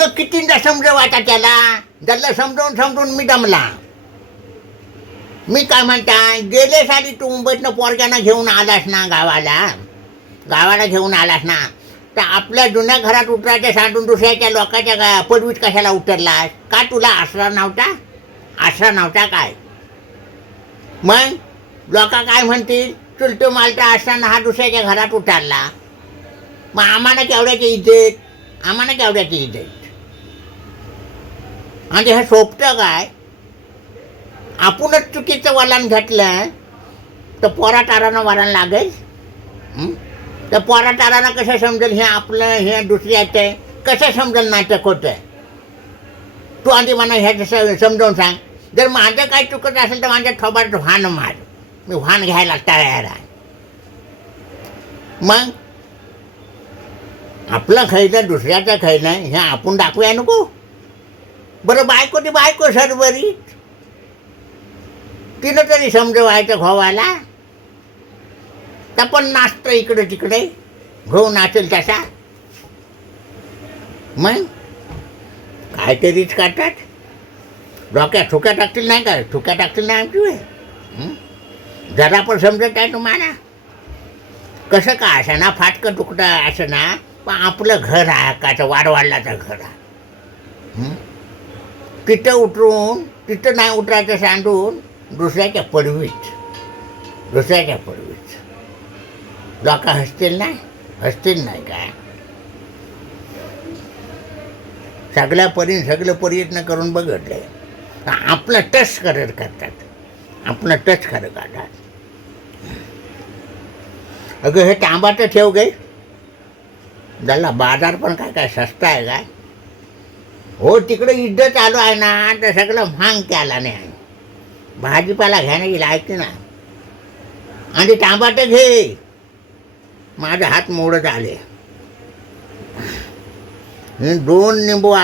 अगं कितींदा समजव आता त्याला. त्याला समजावून समजून मी दमला. मी काय म्हणता, गेले साली तू मुंबईतनं पोरग्यांना घेऊन आलास ना गावाला घेऊन आलास ना, तर आपल्या जुन्या घरात उतरायच्या सांडून दुसऱ्याच्या लोकांच्या पदवीत कशाला उतरलास? का तुला आसरा नव्हता काय? मग लोक काय म्हणतील, चुलतो मालता असताना हा दुसऱ्याच्या घरात उतरला. मग आम्हाला केवढ्याची इज्जत. आणि हे सोपतं काय? आपणच चुकीचं वलन घेतलं तर पोराटारानं वरण लागेल. तर पोराटारानं कसं समजेल हे आपलं हे दुसऱ्याचं आहे? कसं समजेल नाटक होतं? तू आधी मला ह्याचं समजावून सांग. जर माझं काही चुकत असेल तर माझ्या थोबाड व्हान मार, मी व्हान घ्यायला तयार आहे. मग आपलं खायचं दुसऱ्याचं खायचं हे आपण दाखवूया नको? बरं बायको सरबरीत तिनं तरी समजवायचं भावाला. तर पण नाचतं इकडे तिकडे, भाऊ नाचेल तसा. मग काहीतरीच काढतात. डोक्यात ठुक्या टाकतील नाही का? ठुक्या टाकतील नाही आमची वे. जरा पण समजत आहे तुम्हाला? कसं का असं ना, फाटकं तुकडं असं ना, पण आपलं घर आहे का वाडवाडलाचं घर आहे. तिथं नाही उतरायचं सांडून दुसऱ्याच्या पडवीत लोक हसतील नाही काय? सगळं प्रयत्न करून बघितले, आपलं टच करतात. अगं हे तांबाचं ठेव गे, झाला बाजार पण काय सस्ता आहे काय? हो, तिकडे युद्ध चालू आहे ना, तर सगळं भांग त्याला नाही. भाजीपाला घ्यायला लायचं ना, आणि तांबाटं घे. माझे हात मोडत आले. 2 निंबू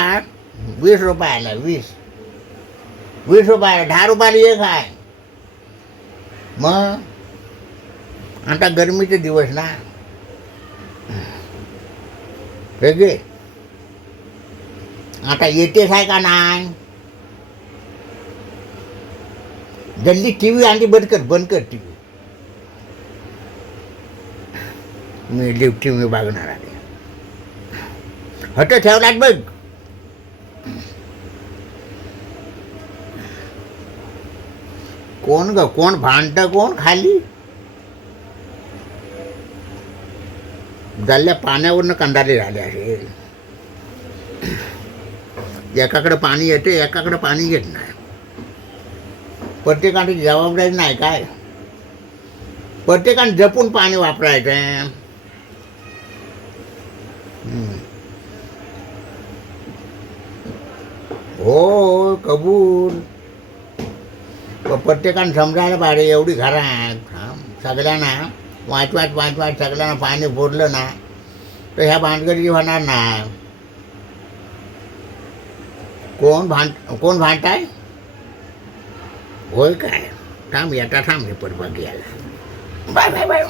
20 रुपयाला, 20 रुपयाला, 10 रुपयाला एक आहे. मग आता गरमीचे दिवस ना, हे घे. आता येतेच आहे का नाही? जल्दी टी व्ही आणली, बंद कर T V. Me lift T V बघणार आहे. हट ठेवलात बघ. कोण भांडतं कोण खाली? जल्ल्या पाण्यावरनं कंदाले झाले असेल. एकाकडे पाणी येते, एकाकडे पाणी येत नाही. प्रत्येकाने जबाबदारी नाही काय? प्रत्येकाने जपून पाणी वापरायचं. हो कबूल. प्रत्येकाने समजायला पाहिजे. एवढी घरं आहेत, सगळ्यांना वाच सगळ्यांना पाणी भरलं ना, तर ह्या भानगडी होणार नाही. कोण भांडताय? होय काय? थांब हे पण बघ याला. बाय.